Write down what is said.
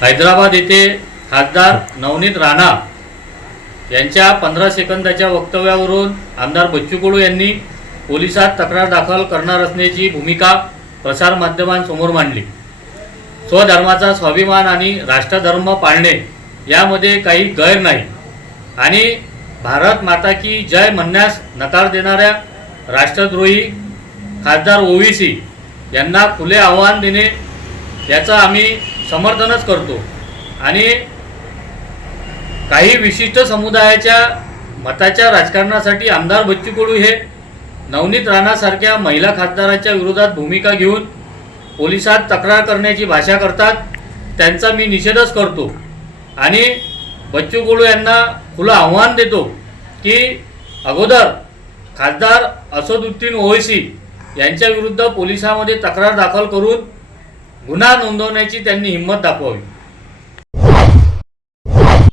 हैदराबाद येथे खासदार नवनीत राणा यांच्या पंधरा सेकंदाच्या वक्तव्यावरून आमदार बच्चू कडू यांनी पोलिसात तक्रार दाखल करणार असण्याची भूमिका प्रसारमाध्यमांसमोर मांडली. स्वधर्माचा स्वाभिमान आणि राष्ट्रधर्म पाळणे यामध्ये काही गैर नाही. आणि भारत माता की जय म्हणण्यास नकार देणाऱ्या राष्ट्रद्रोही खासदार ओवीसी यांना खुले आव्हान देणे याचं आम्ही समर्थनच करतो. आणि काही विशिष्ट समुदायाच्या मताच्या राजकारणासाठी आमदार बच्चू कडू हे नवनीत राणासारख्या महिला खासदाराच्या विरोधात भूमिका घेऊन पोलिसात तक्रार करण्याची भाषा करतात त्यांचा मी निषेधच करतो. आणि बच्चू कडू यांना खुलं आव्हान देतो की अगोदर खासदार असदुद्दीन ओवैसी यांच्याविरुद्ध पोलिसामध्ये तक्रार दाखल करून गुन्हा नोंदवण्याची त्यांनी हिंमत दाखवावी.